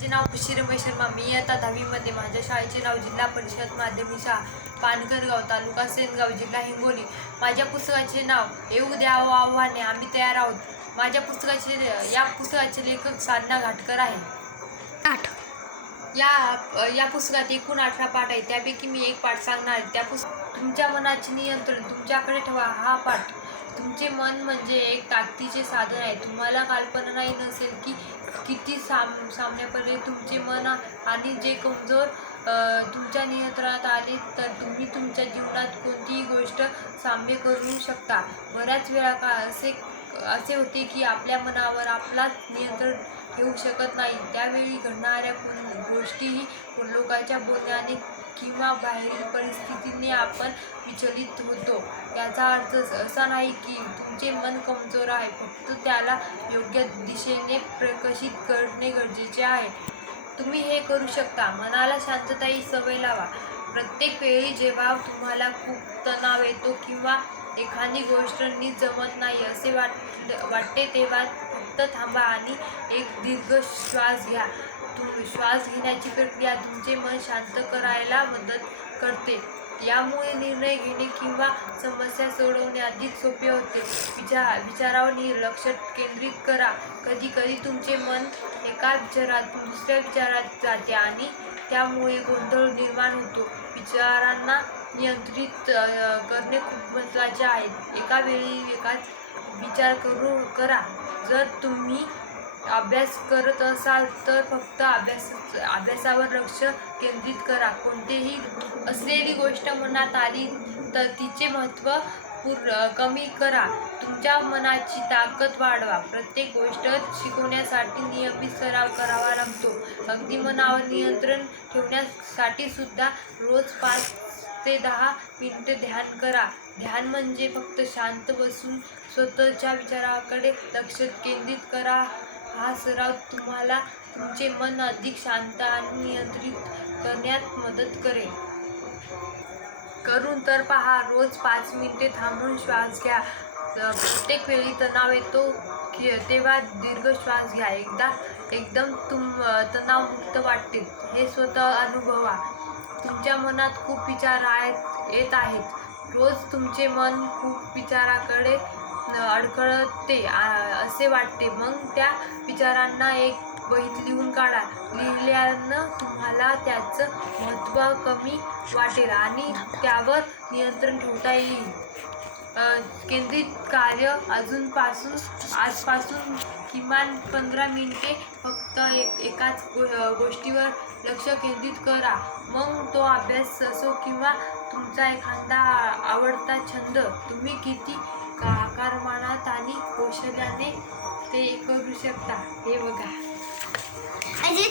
माझे नाव खुशी रमेश शर्मा मी इयत्ता दहावीमध्ये. माझ्या शाळेचे नाव जिल्हा परिषद माध्यमिक शाळा पानगरगाव तालुका सेनगाव जिल्हा हिंगोली. माझ्या पुस्तकाचे नाव येऊ द्यावं आव्हाने आम्ही तयार आहोत. माझ्या पुस्तकाचे या पुस्तकाचे लेखक साधना घाटकर आहे. आठ. या या पुस्तकात एकूण अठरा पाठ आहेत. त्यापैकी मी एक पाठ सांगणार आहे. त्या पुस्तक तुमच्या मनाचे नियंत्रण तुमच्याकडे ठेवा. हा पाठ तुमचे मन म्हणजे एक ताकदीचे साधन आहे. तुम्हाला कल्पनाही नसेल की किती साम सामन्यापर्यंत तुमचे मन आणि जे कमजोर तुमच्या नियंत्रणात आले तर तुम्ही तुमच्या जीवनात कोणतीही गोष्ट साम्य करू शकता. बऱ्याच वेळा का असे असे होते की आपल्या मनावर आपलाच नियंत्रण ठेवू शकत नाही. त्यावेळी घडणाऱ्या कोण गोष्टीही लोकांच्या बोलण्याने किंवा बाहेरील परिस्थितीने आपण विचलित होतो. याचा अर्थ असा नाही की तुमचे मन कमजोर आहे फक्त त्याला योग्य दिशेने प्रकाशित करणे गरजेचे आहे. तुम्ही हे करू शकता. मनाला शांतताही सवय लावा. प्रत्येक वेळी जेव्हा तुम्हाला खूप तणाव येतो किंवा एखादी गोष्ट नीट जमत नाही असे वाट वाटते तेव्हा फक्त थांबा आणि एक दीर्घ श्वास घ्या. तुम श्वास घेण्याची प्रक्रिया तुमचे मन शांत करायला मदत करते. यामुळे निर्णय घेणे किंवा समस्या सोडवणे अधिक सोपे होते. विचार विचारावर लक्ष केंद्रित करा. कधी कधी तुमचे मन एका विचारातून दुसऱ्या विचारात जाते आणि त्यामुळे गोंधळ निर्माण होतो. विचारांना नियंत्रित करणे खूप महत्त्वाचे आहे. एका वेळी एकाच विचार करू करा. जर तुम्ही अभ्यास करत असाल तर फक्त अभ्यास अभ्यासावर लक्ष केंद्रित करा. कोणतेही असलेली गोष्ट मनात आली तर तिचे महत्त्व पूर कमी करा. तुमच्या मनाची ताकद वाढवा. प्रत्येक गोष्ट शिकवण्यासाठी नियमित सराव करावा लागतो. अगदी मनावर नियंत्रण ठेवण्यासाठी सुद्धा रोज पाच ते दहा मिनटं ध्यान करा. ध्यान म्हणजे फक्त शांत बसून स्वतःच्या विचाराकडे लक्ष केंद्रित करा. हा सराव तुम्हाला तुमचे मन अधिक शांत आणि नियंत्रित करण्यात मदत करेल. करून तर पहा रोज पाच मिनिटे थांबून श्वास घ्या. प्रत्येक वेळी तणाव येतो की तेव्हा दीर्घ श्वास घ्या. एकदा एकदम तुम तणावमुक्त वाटते हे स्वतः अनुभवा. तुमच्या मनात खूप विचार आहेत येत आहेत. रोज तुमचे मन खूप विचाराकडे अडखळते असे वाटते. मग त्या विचारांना एक वहीत लिहून काढा. लिहिल्यानं तुम्हाला त्याचं महत्त्व कमी वाटेल आणि त्यावर नियंत्रण ठेवता येईल. केंद्रित कार्य अजूनपासून आजपासून किमान पंधरा मिनिटे फक्त एक एकाच गो गोष्टीवर लक्ष केंद्रित करा. मग तो अभ्यास असो किंवा तुमचा एखादा आवडता छंद तुम्ही किती आकारमानात आणि कौशल्याने ते करू शकता. हे बघा. अजय